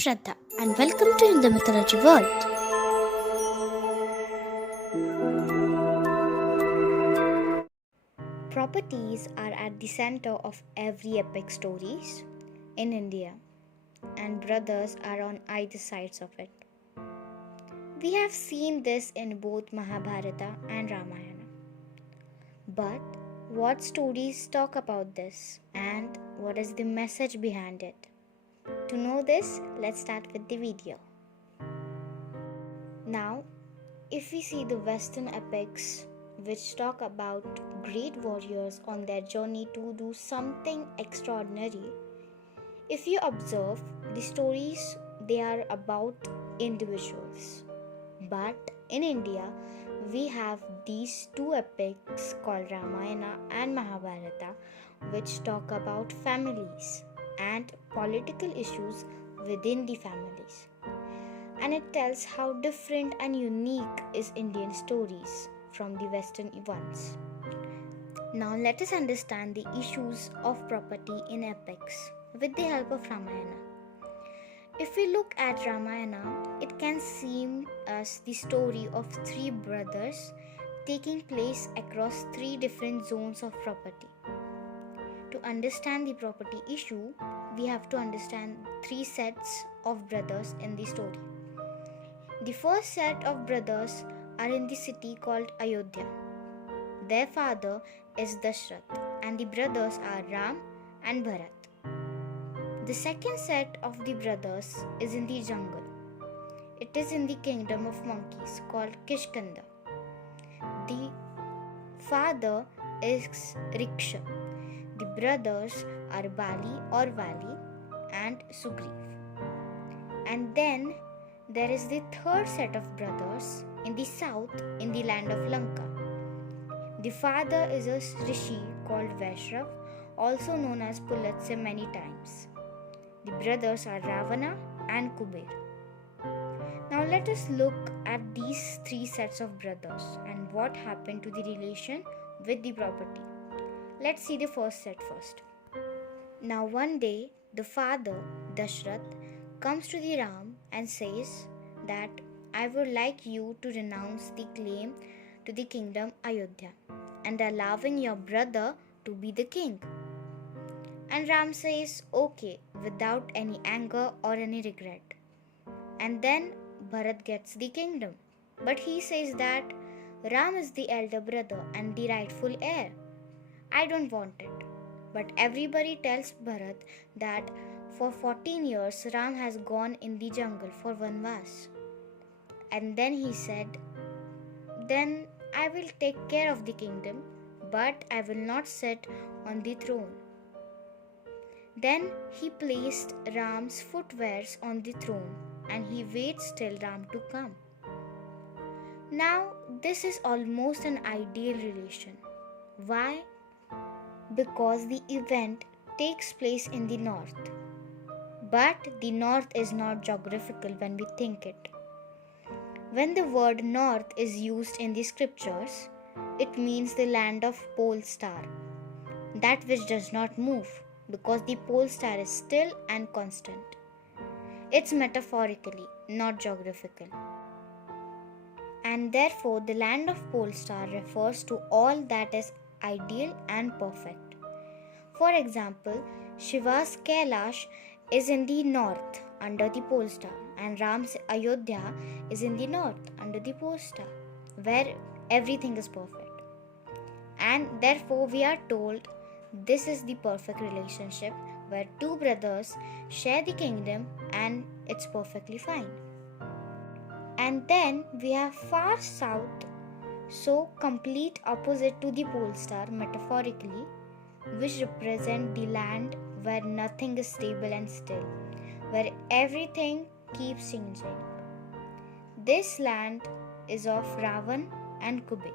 Shraddha and welcome to In the Mythology World. Properties are at the center of every epic stories in India, and brothers are on either sides of it. We have seen this in both Mahabharata and Ramayana. But what stories talk about this, and what is the message behind it? To know this, let's start with the video. Now, if we see the Western epics which talk about great warriors on their journey to do something extraordinary, if you observe the stories, they are about individuals. But in India, we have these two epics called Ramayana and Mahabharata, which talk about families and political issues within the families. And it tells how different and unique is Indian stories from the Western ones. Now let us understand the issues of property in epics with the help of Ramayana. If we look at Ramayana, it can seem as the story of three brothers taking place across three different zones of property. To understand the property issue, we have to understand three sets of brothers in the story. The first set of brothers are in the city called Ayodhya. Their father is Dashrath and the brothers are Ram and Bharat. The second set of the brothers is in the jungle. It is in the kingdom of monkeys called Kishkanda. The father is Riksha. The brothers are Bali or Vali and Sugriv. And then there is the third set of brothers in the south in the land of Lanka. The father is a rishi called Vaishrav, also known as Pulatse many times. The brothers are Ravana and Kuber. Now let us look at these three sets of brothers and what happened to the relation with the property. Let's see the first set first. Now one day, the father, Dashrath, comes to the Ram and says that I would like you to renounce the claim to the kingdom Ayodhya and allowing your brother to be the king. And Ram says okay without any anger or any regret. And then Bharat gets the kingdom. But he says that Ram is the elder brother and the rightful heir. I don't want it. But everybody tells Bharat that for 14 years Ram has gone in the jungle for Vanvas. And then he said, then I will take care of the kingdom, but I will not sit on the throne. Then he placed Ram's footwears on the throne and he waits till Ram to come. Now this is almost an ideal relation. Why? Because the event takes place in the north. But the north is not geographical when we think it. When the word north is used in the scriptures, it means the land of pole star, that which does not move because the pole star is still and constant. It's metaphorically, not geographical. And therefore, the land of pole star refers to all that is ideal and perfect. For example, Shiva's Kailash is in the north under the pole star and Ram's Ayodhya is in the north under the pole star where everything is perfect. And therefore we are told this is the perfect relationship where two brothers share the kingdom and it's perfectly fine. And then we have far south, so complete opposite to the pole star metaphorically, which represent the land where nothing is stable and still, where everything keeps changing. This land is of Ravan and Kuber.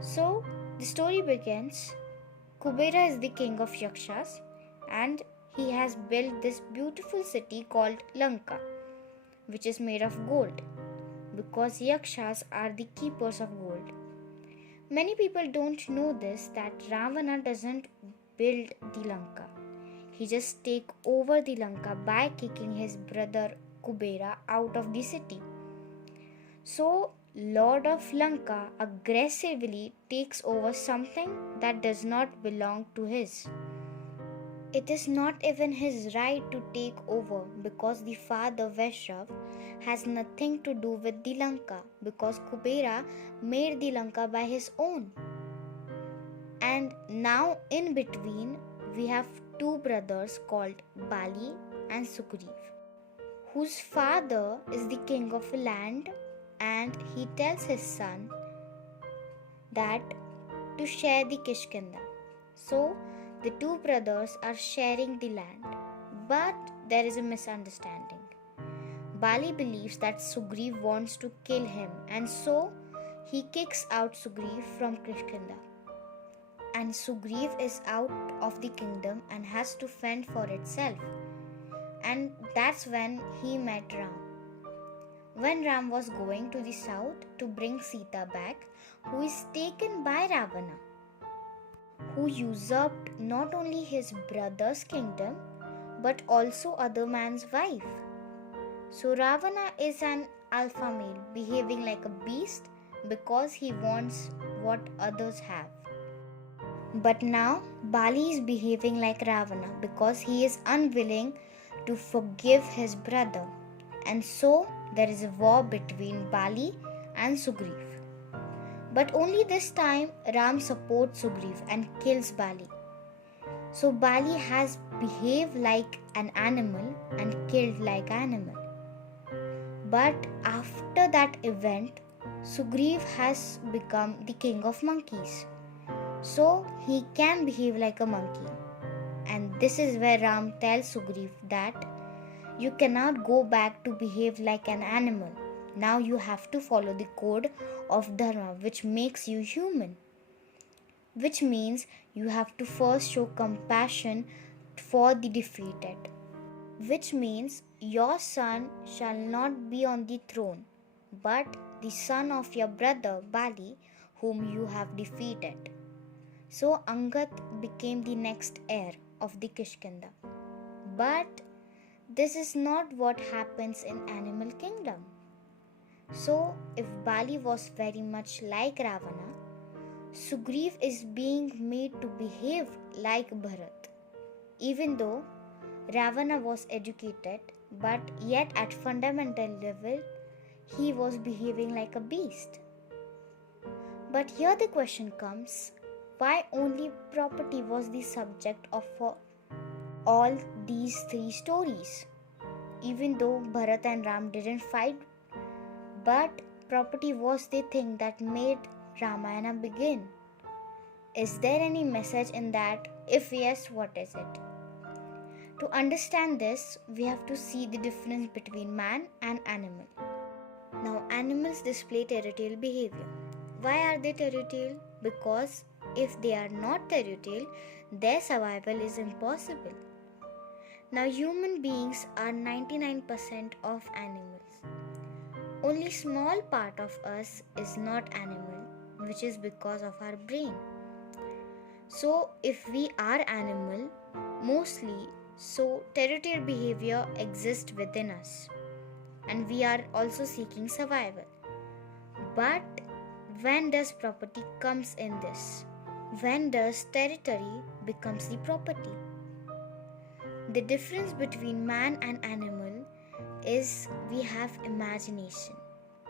So the story begins. Kubera is the king of Yakshas and he has built this beautiful city called Lanka, which is made of gold because Yakshas are the keepers of gold. Many people don't know this, that Ravana doesn't build the Lanka. He just take over the Lanka by kicking his brother Kubera out of the city. So Lord of Lanka aggressively takes over something that does not belong to his. It is not even his right to take over because the father Vaishrav has nothing to do with the Lanka because Kubera made the Lanka by his own. And now in between we have two brothers called Bali and Sugriv, whose father is the king of a land, and he tells his son that to share the Kishkinda. So the two brothers are sharing the land, but there is a misunderstanding. Bali believes that Sugriv wants to kill him, and so he kicks out Sugriv from Kishkinda. And Sugriv is out of the kingdom and has to fend for itself. And that's when he met Ram. When Ram was going to the south to bring Sita back, who is taken by Ravana, who usurped not only his brother's kingdom but also other man's wife. So Ravana is an alpha male behaving like a beast because he wants what others have. But now Bali is behaving like Ravana because he is unwilling to forgive his brother. And so there is a war between Bali and Sugriv. But only this time Ram supports Sugriv and kills Bali. So Bali has behaved like an animal and killed like animal. But after that event, Sugriv has become the king of monkeys. So he can behave like a monkey. And this is where Ram tells Sugriv that you cannot go back to behave like an animal. Now you have to follow the code of Dharma, which makes you human. Which means you have to first show compassion for the defeated. Which means your son shall not be on the throne, but the son of your brother Bali, whom you have defeated. So Angad became the next heir of the Kishkinda. But this is not what happens in animal kingdom. So if Bali was very much like Ravana, Sugriv is being made to behave like Bharat. Even though Ravana was educated, but yet at fundamental level, he was behaving like a beast. But here the question comes, why only property was the subject of all these three stories? Even though Bharat and Ram didn't fight, but property was the thing that made Ramayana begin. Is there any message in that? If yes, what is it? To understand this, we have to see the difference between man and animal. Now, animals display territorial behavior. Why are they territorial? Because if they are not territorial, their survival is impossible. Now, human beings are 99% of animals. Only small part of us is not animal, which is because of our brain. So, if we are animal, mostly, so territorial behavior exists within us. And we are also seeking survival. But when does property comes in this? When does territory becomes the property? The difference between man and animal is we have imagination.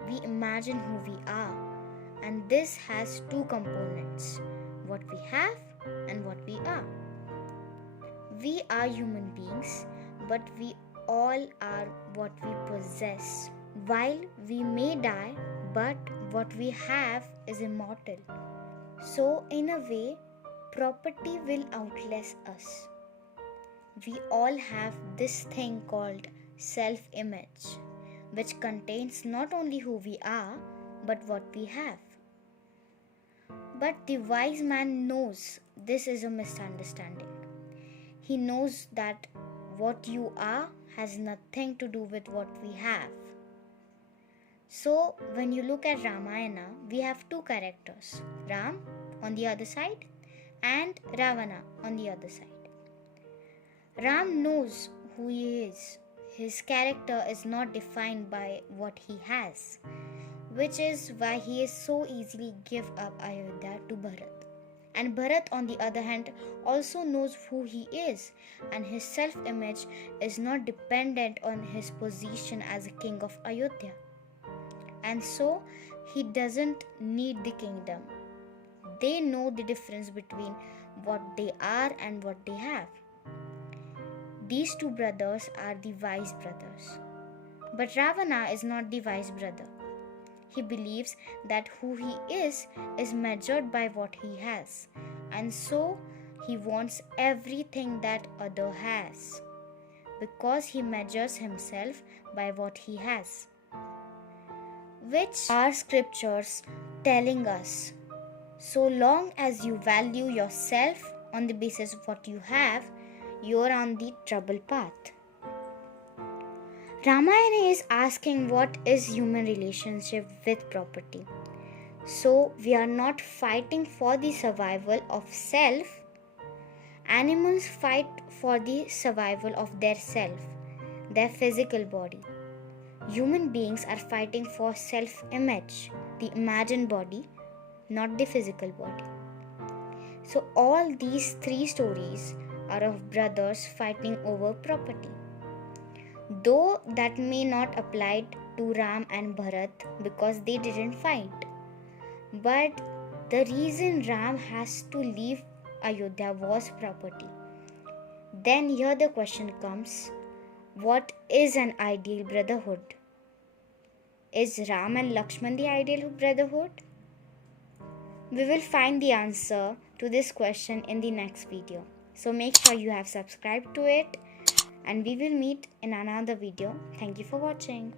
We imagine who we are, and this has two components, what we have and what we are. We are human beings, but we all are what we possess. While we may die, but what we have is immortal. So in a way, property will outlast us. We all have this thing called self-image, which contains not only who we are, but what we have. But the wise man knows this is a misunderstanding. He knows that what you are has nothing to do with what we have. So, when you look at Ramayana, we have two characters, Ram on the other side and Ravana on the other side. Ram knows who he is. His character is not defined by what he has, which is why he is so easily give up Ayodhya to Bharat. And Bharat, on the other hand, also knows who he is, and his self image is not dependent on his position as a king of Ayodhya. And so, he doesn't need the kingdom. They know the difference between what they are and what they have. These two brothers are the wise brothers. But Ravana is not the wise brother. He believes that who he is measured by what he has, and so he wants everything that other has, because he measures himself by what he has. Which are scriptures telling us, so long as you value yourself on the basis of what you have, you are on the trouble path. Ramayana is asking what is human relationship with property. So we are not fighting for the survival of self. Animals fight for the survival of their self, their physical body. Human beings are fighting for self-image, the imagined body, not the physical body. So all these three stories are of brothers fighting over property. Though that may not apply to Ram and Bharat because they didn't fight. But the reason Ram has to leave Ayodhya was property. Then here the question comes, what is an ideal brotherhood? Is Ram and Lakshman the ideal brotherhood? We will find the answer to this question in the next video. So make sure you have subscribed to it, and we will meet in another video. Thank you for watching.